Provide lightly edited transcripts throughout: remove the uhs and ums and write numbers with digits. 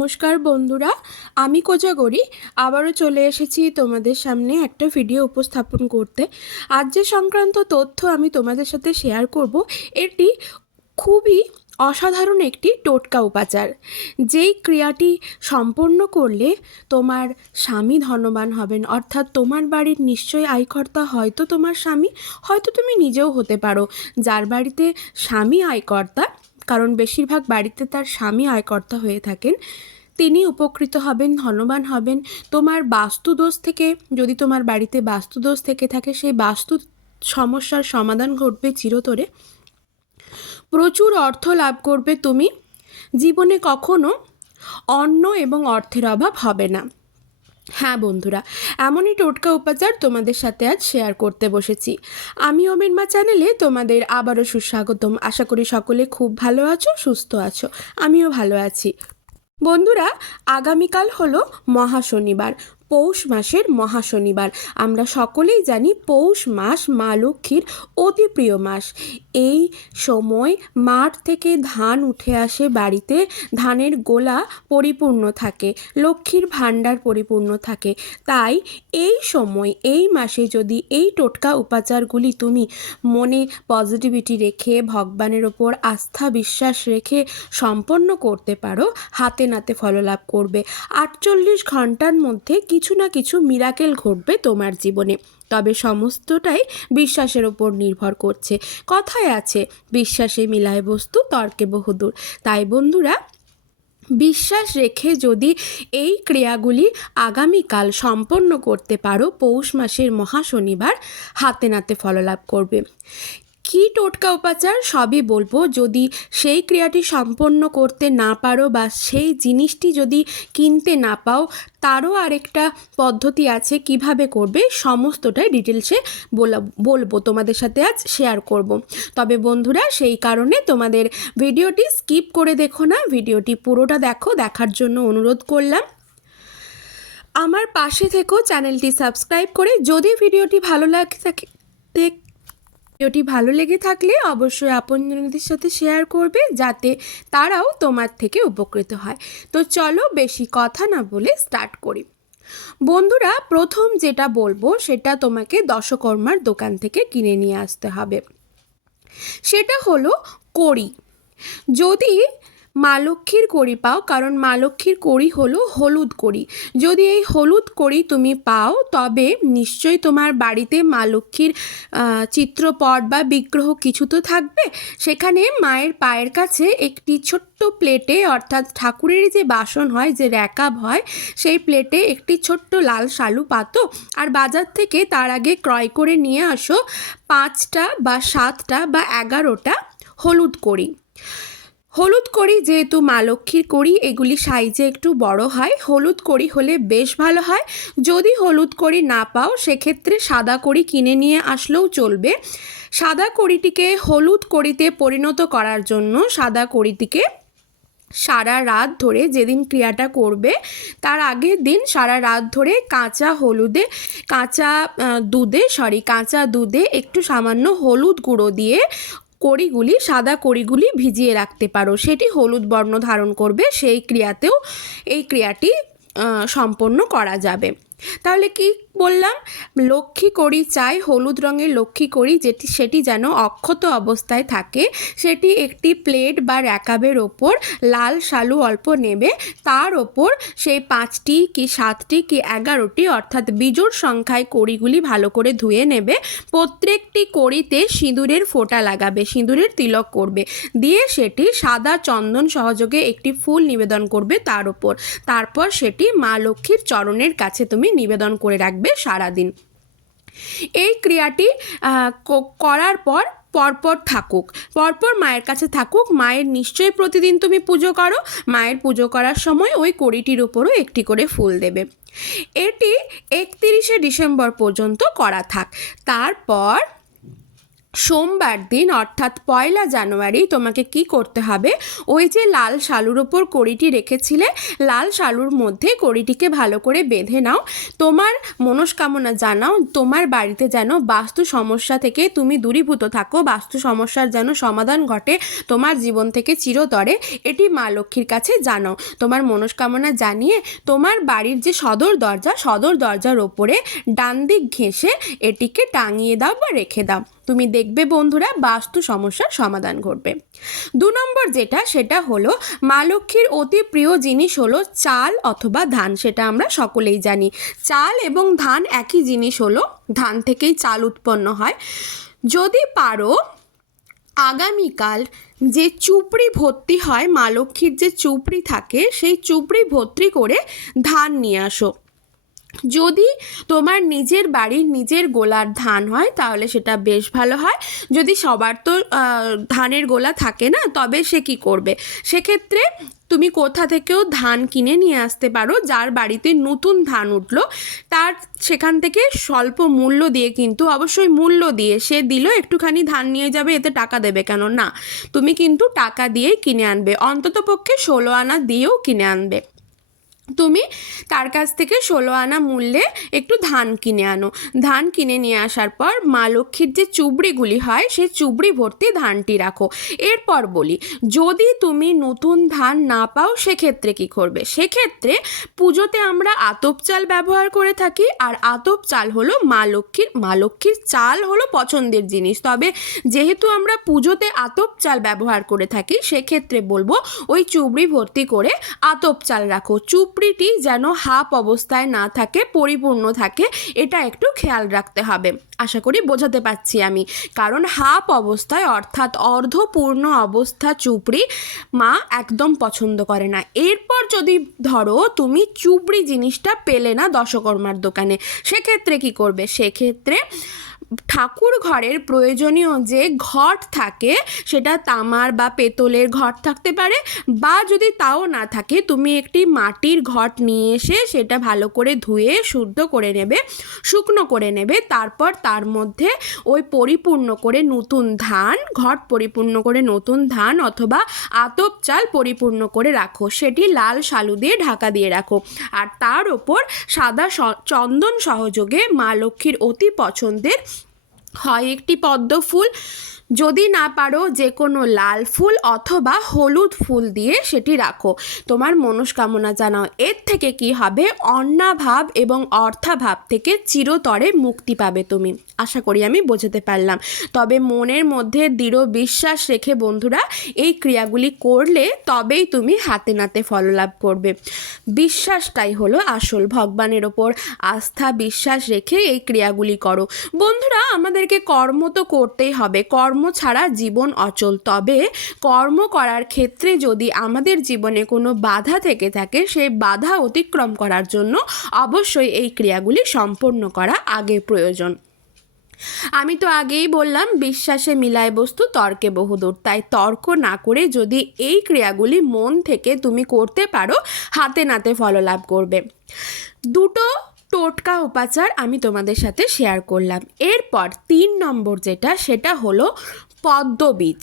নমস্কার বন্ধুরা, আমি কোজাগরি আবারও চলে এসেছি তোমাদের সামনে একটা ভিডিও উপস্থাপন করতে। আজ যে সংক্রান্ত তথ্য আমি তোমাদের সাথে শেয়ার করব, এটি খুবই অসাধারণ একটি টোটকা উপাচার। যেই ক্রিয়াটি সম্পন্ন করলে তোমার স্বামী ধনবান হবেন, অর্থাৎ তোমার বাড়ির নিশ্চয়ই আয়কর্তা হয়তো তোমার স্বামী, হয়তো তুমি নিজেও হতে পারো। যার বাড়িতে স্বামী আয়কর্তা, কারণ বেশিরভাগ বাড়িতে তার স্বামী আয়কর্তা হয়ে থাকেন, তিনি উপকৃত হবেন, ধনবান হবেন। তোমার বাস্তুদোষ থেকে, যদি তোমার বাড়িতে বাস্তুদোষ থেকে থাকে, সেই বাস্তু সমস্যার সমাধান ঘটবে চিরতরে। প্রচুর অর্থ লাভ করবে তুমি। জীবনে কখনো অন্ন এবং অর্থের অভাব হবে না। হ্যাঁ বন্ধুরা, এমনই টোটকা উপাচার তোমাদের সাথে আজ শেয়ার করতে বসেছি। আমি ওমের মা চ্যানেলে তোমাদের আবারও সুস্বাগতম। আশা করি সকলে খুব ভালো আছো, সুস্থ আছো। আমিও ভালো আছি। বন্ধুরা, আগামীকাল হলো মহাশনিবার, পৌষ মাসের মহাশনিবার। আমরা সকলেই জানি পৌষ মাস মা লক্ষ্মীর অতি প্রিয় মাস। এই সময় মাঠ থেকে ধান উঠে আসে বাড়িতে, ধানের গোলা পরিপূর্ণ থাকে, লক্ষ্মীর ভাণ্ডার পরিপূর্ণ থাকে। তাই এই সময়, এই মাসে যদি এই টোটকা উপাচারগুলি তুমি মনে পজিটিভিটি রেখে, ভগবানের ওপর আস্থা বিশ্বাস রেখে সম্পন্ন করতে পারো, হাতে নাতে ফললাভ করবে। 48 ঘন্টার মধ্যে কিছু না কিছু মিরাকেল ঘটবে তোমার জীবনে। তবে সমস্তটাই বিশ্বাসের ওপর নির্ভর করছে। কথায় আছে, বিশ্বাসে মিলায় বস্তু, তর্কে বহুদূর। তাই বন্ধুরা, বিশ্বাস রেখে যদি এই ক্রিয়াগুলি আগামীকাল সম্পন্ন করতে পারো, পৌষ মাসের মহাশনিবার, হাতে নাতে ফললাভ করবে। কী টোটকা উপাচার সবই বলবো। যদি সেই ক্রিয়াটি সম্পন্ন করতে না পারো বা সেই জিনিসটি যদি কিনতে না পাও, তারও আরেকটা পদ্ধতি আছে কিভাবে করবে, সমস্তটাই ডিটেলসে বলবো তোমাদের সাথে আজ শেয়ার করব। তবে বন্ধুরা, সেই কারণে তোমাদের ভিডিওটি স্কিপ করে দেখো না, ভিডিওটি পুরোটা দেখো। দেখার জন্য অনুরোধ করলাম। আমার পাশে থেকো, চ্যানেলটি সাবস্ক্রাইব করে। যদি ভিডিওটি ভালো লেগে থাকলে অবশ্যই আপনজনদের সাথে শেয়ার করবে, যাতে তারাও তোমার থেকে উপকৃত হয়। তো চলো বেশি কথা না বলে স্টার্ট করি। বন্ধুরা, প্রথম যেটা বলবো সেটা তোমাকে দশকর্মার দোকান থেকে কিনে নিয়ে আসতে হবে। সেটা হলো কড়ি। যদি মা লক্ষ্মীর কড়ি পাও, কারণ মা লক্ষ্মীর কড়ি হলো হলুদ কড়ি, যদি এই হলুদ কড়ি তুমি পাও, তবে নিশ্চয়ই তোমার বাড়িতে মা লক্ষ্মীর চিত্রপট বা বিগ্রহ কিছু তো থাকবে। সেখানে মায়ের পায়ের কাছে একটি ছোট্ট প্লেটে, অর্থাৎ ঠাকুরের যে বাসন হয়, যে র্যাকাব হয়, সেই প্লেটে একটি ছোট্ট লাল শালু পাতো। আর বাজার থেকে তার আগে ক্রয় করে নিয়ে আসো 5টা বা 7টা বা 11টা হলুদ কড়ি। হলুদ কড়ি যেহেতু মা লক্ষ্মীর কড়ি, এগুলি সাইজে একটু বড় হয়। হলুদ কড়ি হলে বেশ ভালো হয়। যদি হলুদ কড়ি না পাও, সেক্ষেত্রে সাদা কড়ি কিনে নিয়ে আসলেও চলবে। সাদা কড়িটিকে হলুদ কড়িতে পরিণত করার জন্য সাদা কড়িটিকে সারা রাত ধরে, যেদিন ক্রিয়াটা করবে তার আগের দিন সারা রাত ধরে কাঁচা দুধে একটু সামান্য হলুদ গুঁড়ো দিয়ে কড়িগুলি, সাদা কড়িগুলি ভিজিয়ে রাখতে পারো। সেটি হলুদ বর্ণ ধারণ করবে। সেই ক্রিয়াতেও এই ক্রিয়াটি সম্পন্ন করা যাবে। তাহলে কি বললাম, লক্ষ্মী কড়ি চাই, হলুদ রঙের লক্ষ্মী কড়ি, সেটি যেন অক্ষত অবস্থায় থাকে। সেটি একটি প্লেট বা র্যাকাবের ওপর লাল শালু অল্প নেবে, তার ওপর সেই 5টি কি 7টি কি 11টি, অর্থাৎ বিজোড় সংখ্যায় কড়িগুলি ভালো করে ধুয়ে নেবে। প্রত্যেকটি কড়িতে সিঁদুরের ফোঁটা লাগাবে, সিঁদুরের তিলক করবে, দিয়ে সেটি সাদা চন্দন সহযোগে একটি ফুল নিবেদন করবে তার ওপর। তারপর সেটি মা লক্ষ্মীর চরণের কাছে তুমি নিবেদন করে রাখবে সারাদিন। এই ক্রিয়াটি করার পর পরপর মায়ের কাছে থাকুক। মায়ের নিশ্চয়ই প্রতিদিন তুমি পুজো করো। মায়ের পুজো করার সময় ওই কড়িটির উপরও একটি করে ফুল দেবে। এটি 31শে ডিসেম্বর পর্যন্ত করা থাক। তারপর সোমবার দিন অর্থাৎ 1 জানুয়ারি তোমাকে কি করতে হবে, ওই যে লাল শালুর ওপর কড়িটি রেখেছিলে, লাল শালুর মধ্যে কড়িটিকে ভালো করে বেঁধে নাও। তোমার মনস্কামনা জানাও, তোমার বাড়িতে যেন বাস্তু সমস্যা থেকে তুমি দূরীভূত থাকো, বাস্তু সমস্যার যেন সমাধান ঘটে তোমার জীবন থেকে চিরতরে, এটি মা লক্ষ্মীর কাছে জানাও। তোমার মনস্কামনা জানিয়ে তোমার বাড়ির যে সদর দরজার ওপরে ডান দিক ঘেঁষে এটিকে টাঙিয়ে দাও বা রেখে দাও। তুমি দেখবে বন্ধুরা, বাস্তু সমস্যার সমাধান ঘটবে। 2 নম্বর সেটা হলো মা লক্ষ্মীর অতি প্রিয় জিনিস হলো চাল অথবা ধান। সেটা আমরা সকলেই জানি, চাল এবং ধান একই জিনিস হলো, ধান থেকেই চাল উৎপন্ন হয়। যদি পারো আগামীকাল যে চুপড়ি ভর্তি হয়, মা লক্ষ্মীর যে চুপড়ি থাকে, সেই চুপড়ি ভর্তি করে ধান নিয়ে আসো। যদি তোমার নিজের বাড়ির নিজের গোলার ধান হয় তাহলে সেটা বেশ ভালো হয়। যদি সবার তো ধানের গোলা থাকে না, তবে সে কি করবে, সেক্ষেত্রে তুমি কোথা থেকেও ধান কিনে নিয়ে আসতে পারো। যার বাড়িতে নতুন ধান উঠলো তার সেখান থেকে স্বল্প মূল্য দিয়ে, কিন্তু অবশ্যই মূল্য দিয়ে, সে দিল একটুখানি ধান নিয়ে যাবে, এতে টাকা দেবে কেন, না, তুমি কিন্তু টাকা দিয়েই কিনে আনবে, অন্ততপক্ষে 16 আনা দিয়েও কিনে আনবে। তুমি তার কাছ থেকে 16 আনা মূল্যে একটু ধান কিনে আনো। ধান কিনে নিয়ে আসার পর মা লক্ষ্মীর যে চুবড়িগুলি হয় সেই চুবড়ি ভর্তি ধানটি রাখো। এরপর বলি, যদি তুমি নতুন ধান না পাও সেক্ষেত্রে কি করবে। সেক্ষেত্রে পুজোতে আমরা আতপ চাল ব্যবহার করে থাকি, আর আতপ চাল হলো মা লক্ষ্মীর চাল হলো পছন্দের জিনিস। তবে যেহেতু আমরা পুজোতে আতপ চাল ব্যবহার করে থাকি, সেক্ষেত্রে বলবো ওই চুবড়ি ভর্তি করে আতপ চাল রাখো। চুবড়িটি যেন হাফ অবস্থায় না থাকে, পরিপূর্ণ থাকে, এটা একটু খেয়াল রাখতে হবে। আশা করি বোঝাতে পারছি আমি, কারণ হাফ অবস্থায় অর্থাৎ অর্ধপূর্ণ অবস্থা চুবড়ি মা একদম পছন্দ করে না। এরপর যদি ধরো তুমি চুবড়ি জিনিসটা পেলে না দশকর্মার দোকানে, সেক্ষেত্রে কি করবে, সেক্ষেত্রে ঠাকুর ঘরের প্রয়োজনীয় যে ঘট থাকে, সেটা তামার বা পেতলের ঘট থাকতে পারে, বা যদি তাও না থাকে তুমি একটি মাটির ঘট নিয়ে এসে সেটা ভালো করে ধুয়ে শুদ্ধ করে নেবে, শুকনো করে নেবে। তারপর তার মধ্যে ওই পরিপূর্ণ করে নতুন ধান, ঘট পরিপূর্ণ করে নতুন ধান অথবা আতপ চাল পরিপূর্ণ করে রাখো, সেটি লাল শালু দিয়ে ঢাকা দিয়ে রাখো। আর তার ওপর সাদা চন্দন সহযোগে মা লক্ষ্মীর অতি পছন্দের হয় একটি পদ্ম ফুল, যদি না পারো যে কোনো লাল ফুল অথবা হলুদ ফুল দিয়ে সেটি রাখো। তোমার মনস্কামনা জানাও। এর থেকে কি হবে, অন্নাভাব এবং অর্থাভাব থেকে চিরতরে মুক্তি পাবে তুমি। আশা করি আমি বোঝাতে পারলাম। তবে মনের মধ্যে দৃঢ় বিশ্বাস রেখে বন্ধুরা এই ক্রিয়াগুলি করলে তবেই তুমি হাতে নাতে ফল লাভ করবে। বিশ্বাসটাই হলো আসল, ভগবানের ওপর আস্থা বিশ্বাস রেখে এই ক্রিয়াগুলি করো। বন্ধুরা, আমাদেরকে কর্ম তো করতেই হবে, কর্ম ছাড়া জীবন অচল। তবে কর্ম করার ক্ষেত্রে যদি আমাদের জীবনে কোনো বাধা থেকে থাকে, সেই বাধা অতিক্রম করার জন্য অবশ্যই এই ক্রিয়াগুলি সম্পন্ন করা আগে প্রয়োজন। আমি তো আগেই বললাম, বিশ্বাসে মিলায় বস্তু তর্কে বহুদূর। তাই তর্ক না করে যদি এই ক্রিয়াগুলি মন থেকে তুমি করতে পারো, হাতে নাতে ফললাভ করবে। 2টো টোটকা উপাচার আমি তোমাদের সাথে শেয়ার করলাম। এরপর 3 নম্বর সেটা হলো পদ্মবীজ।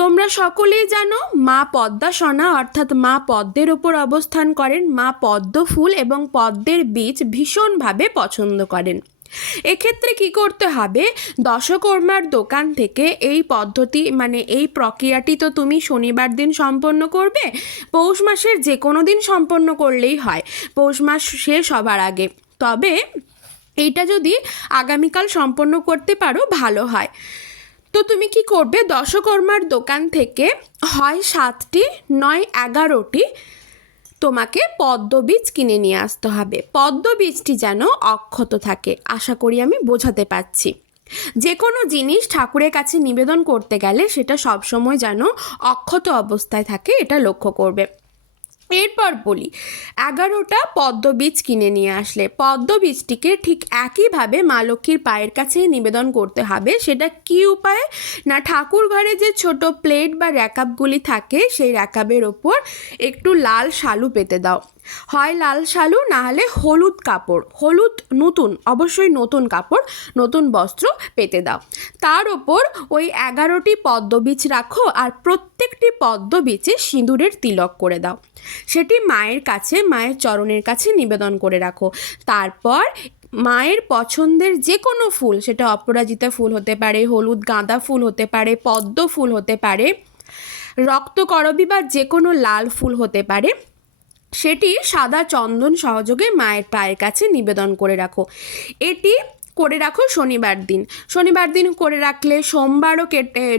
তোমরা সকলেই জানো মা পদ্মাসনা অর্থাৎ মা পদ্মের ওপর অবস্থান করেন। মা পদ্ম ফুল এবং পদ্মের বীজ ভীষণভাবে পছন্দ করেন। এক্ষেত্রে কি করতে হবে, দশকর্মার দোকান থেকে এই পদ্ধতি এই প্রক্রিয়াটি তো তুমি শনিবার দিন সম্পন্ন করবে, পৌষ মাসের যে কোনো দিন সম্পন্ন করলেই হয়, পৌষ মাস শেষ হবার আগে। তবে এইটা যদি আগামীকাল সম্পন্ন করতে পারো ভালো হয়। তো তুমি কি করবে, দশকর্মার দোকান থেকে হয় 7টি নয় 11টি তোমাকে পদ্মবীজ কিনে নিয়ে আসতে হবে। পদ্মবীজটি যেন অক্ষত থাকে। আশা করি আমি বোঝাতে পারছি। যে কোনো জিনিস ঠাকুরের কাছে নিবেদন করতে গেলে সেটা সবসময় যেন অক্ষত অবস্থায় থাকে, এটা লক্ষ্য করবে। এরপর বলি, 11টা পদ্মবীজ কিনে নিয়ে আসলে পদ্মবীজটিকে ঠিক একইভাবে মা লক্ষ্মীর পায়ের কাছে নিবেদন করতে হবে। সেটা কি উপায়ে না, ঠাকুর ঘরে যে ছোট প্লেট বা র্যাকাপগুলি থাকে সেই র্যাকাপের ওপর একটু লাল শালু পেতে দাও। হয় লাল শালু, না হলে হলুদ কাপড়, হলুদ নতুন, অবশ্যই নতুন কাপড়, নতুন বস্ত্র পেতে দাও। তার ওপর ওই 11টি পদ্মবীজ রাখো, আর প্রত্যেকটি পদ্মবীজে সিঁদুরের তিলক করে দাও। সেটি মায়ের কাছে, মায়ের চরণের কাছে নিবেদন করে রাখো। তারপর মায়ের পছন্দের যে কোনো ফুল, সেটা অপরাজিতা ফুল হতে পারে, হলুদ গাঁদা ফুল হতে পারে, পদ্ম ফুল হতে পারে, রক্তকরবী বা যে কোনো লাল ফুল হতে পারে, সেটি সাদা চন্দন সহযোগে মায়ের পায়ের কাছে নিবেদন করে রাখো। এটি করে রাখো শনিবার দিন। শনিবার দিন করে রাখলে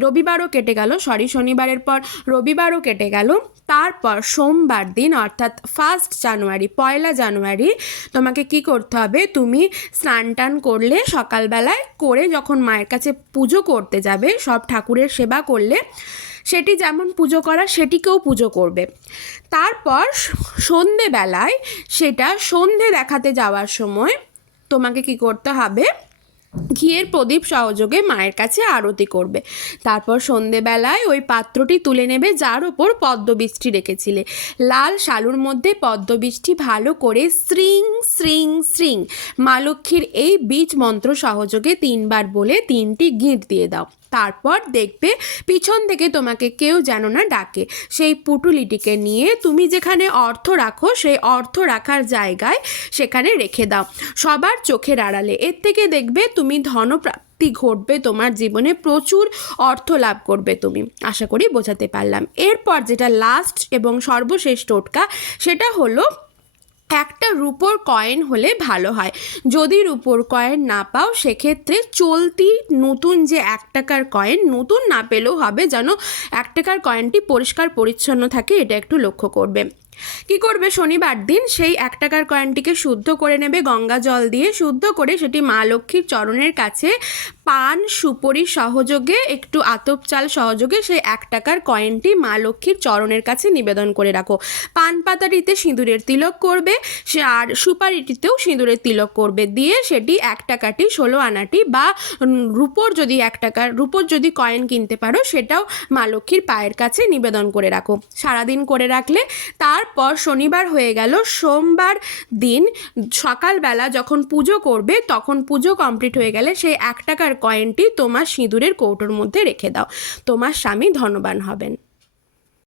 রবিবারও কেটে গেল, শনিবারের পর রবিবারও কেটে গেল। তারপর সোমবার দিন অর্থাৎ 1 জানুয়ারি, 1 জানুয়ারি তোমাকে কি করতে হবে, তুমি স্নান টান করলে সকালবেলায় করে যখন মায়ের কাছে পুজো করতে যাবে, সব ঠাকুরের সেবা করলে সেটি যেমন পুজো করা সেটিকেও পুজো করবে। তারপর সন্ধেবেলায়, সেটা সন্ধে দেখাতে যাওয়ার সময় তোমাকে কি করতে হবে, ঘিয়ের প্রদীপ সহযোগে মায়ের কাছে আরতি করবে। তারপর সন্ধেবেলায় ওই পাত্রটি তুলে নেবে যার ওপর পদ্মবীজটি রেখেছিলে। লাল শালুর মধ্যে পদ্মবীজটি ভালো করে শ্রিং শ্রিং শ্রিং মা লক্ষ্মীর এই বীজ মন্ত্র সহযোগে 3 বার বলে 3টি গিঁট দিয়ে দাও। তারপর দেখবে পিছন থেকে তোমাকে কেউ যেন না ডাকে। সেই পুটুলিটিকে নিয়ে তুমি যেখানে অর্থ রাখো সেই অর্থ রাখার জায়গায় সেখানে রেখে দাও, সবার চোখের আড়ালে। এর থেকে দেখবে তুমি ধনপ্রাপ্তি ঘটবে, তোমার জীবনে প্রচুর অর্থ লাভ করবে তুমি। আশা করি বোঝাতে পারলাম। এরপর যেটা লাস্ট এবং সর্বশেষ টোটকা, সেটা হলো একটা রুপোর কয়েন হলে ভালো হয়। যদি রুপোর কয়েন না পাও, সেক্ষেত্রে চলতি নতুন যে 1 টাকার কয়েন, নতুন না পেলেও হবে, যেন 1 টাকার কয়েনটি পরিষ্কার পরিচ্ছন্ন থাকে, এটা একটু লক্ষ্য করবে। কি করবে, শনিবার দিন সেই 1 টাকার কয়েনটিকে শুদ্ধ করে নেবে গঙ্গা জল দিয়ে। শুদ্ধ করে সেটি মা লক্ষ্মীর চরণের কাছে পান সুপরি সহযোগে, একটু আতপ চাল সহযোগে সেই 1 টাকার কয়েনটি মা লক্ষ্মীর চরণের কাছে নিবেদন করে রাখো। পান পাতাটিতে সিঁদুরের তিলক করবে, আর সুপারিটিতেও সিঁদুরের তিলক করবে। দিয়ে সেটি 1 টাকাটি 16 আনাটি বা রুপোর যদি 1 টাকার রুপোর যদি কয়েন কিনতে পারো, সেটাও মা লক্ষ্মীর পায়ের কাছে নিবেদন করে রাখো। সারাদিন করে রাখলে তারপর শনিবার হয়ে গেল। সোমবার দিন সকালবেলা যখন পুজো করবে, তখন পুজো কমপ্লিট হয়ে গেলে সেই 1 টাকার কয়েনটি তোমার সিঁদুরের কৌটোর মধ্যে রেখে দাও। তোমার স্বামী ধনবান হবেন।